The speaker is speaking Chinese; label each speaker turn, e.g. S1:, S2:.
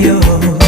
S1: 有。